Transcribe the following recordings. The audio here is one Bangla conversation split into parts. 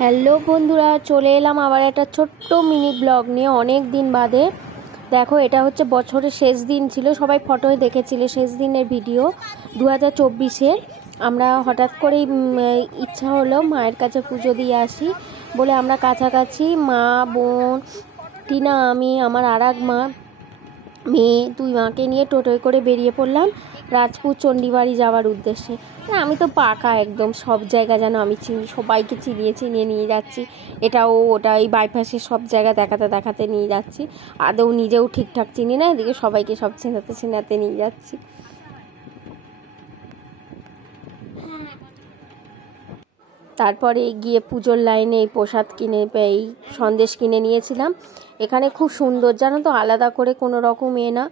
হ্যালো বন্ধুরা, চলে এলাম আবার একটা ছোট্ট মিনি ব্লগ নিয়ে অনেক দিন বাদে। দেখো, এটা হচ্ছে বছরের শেষ দিন ছিল, সবাই ফটোয় দেখেছিলে শেষ দিনের ভিডিও 2024-এর। আমরা হঠাৎ করেই ইচ্ছা হলো মায়ের কাছে পুজো দিয়ে আসি বলে আমরা কাছাকাছি মা, বোন, টিনা, আমি, আমার আর এক মা, মেয়ে, দুই মাকে নিয়ে টোটোয় করে বেরিয়ে পড়লাম রাজপুর চণ্ডীবাড়ি যাওয়ার উদ্দেশ্যে। আমি তো পাকা একদম, সব জায়গা যেন আমি চিনি, সবাইকে চিনিয়ে নিয়ে যাচ্ছি, এটাও ওটা, এই বাইপাসে সব জায়গা দেখাতে দেখাতে নিয়ে যাচ্ছি। আদৌ নিজেও ঠিকঠাক চিনি না, এদিকে সবাইকে সব চেনাতে নিয়ে যাচ্ছি। তারপরে গিয়ে পুজোর লাইনে এই প্রসাদ এই সন্দেশ কিনে নিয়েছিলাম। এখানে খুব সুন্দর, জানো তো, আলাদা করে কোনো রকম না,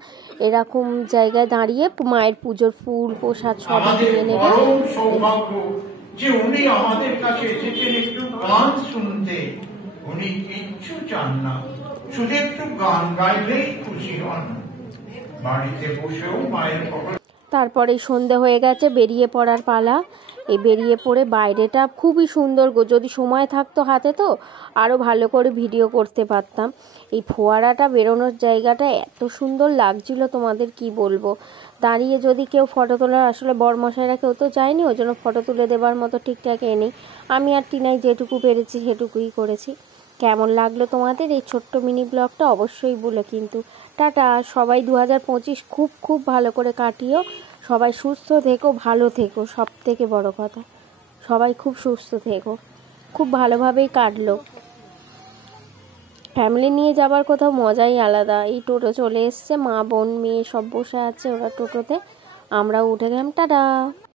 এরকম জায়গায় দাঁড়িয়ে মায়ের পুজোর ফুল প্রসাদ সবই কিনে নেবে। যে উনি আমাদের কাছে এসেছেন একটু গান শুনতে, উনি কিচ্ছু চান না, শুধু একটু গান গাইলেই খুশি হন। বাড়িতে বসেও মায়ের খবর। তারপরে সন্ধে হয়ে গেছে, বেরিয়ে পড়ার পালা। এই বেরিয়ে পড়ে বাইরেটা খুবই সুন্দর গো, যদি সময় থাকতো হাতে তো আরও ভালো করে ভিডিও করতে পারতাম। এই ফোয়ারাটা বেরোনোর জায়গাটা এত সুন্দর লাগছিল, তোমাদের কি বলবো। দাঁড়িয়ে যদি কেউ ফটো তোলার, আসলে বরমশাইরা কেউ তো যায়নি, ওই জন্য ফটো তুলে দেবার মতো ঠিকঠাক নেই। আমি আর টিনাই যেটুকু পেরেছি সেটুকুই করেছি। কেমন লাগলো তোমাদের এই ছোট্ট মিনি ব্লগটা অবশ্যই বলো কিন্তু। টাটা, সবাই 2025 খুব খুব ভালো করে কাটিও। সবাই সুস্থ থেকো, ভালো থেকো, সব থেকে বড় কথা সবাই খুব সুস্থ থেকো। খুব ভালোভাবেই কাটলো। ফ্যামিলি নিয়ে যাবার কোথাও মজাই আলাদা। এই টোটো চলে এসছে, মা, বোন, মেয়ে সব বসে আছে ওরা টোটোতে, আমরাও উঠে গেলাম। টাটা।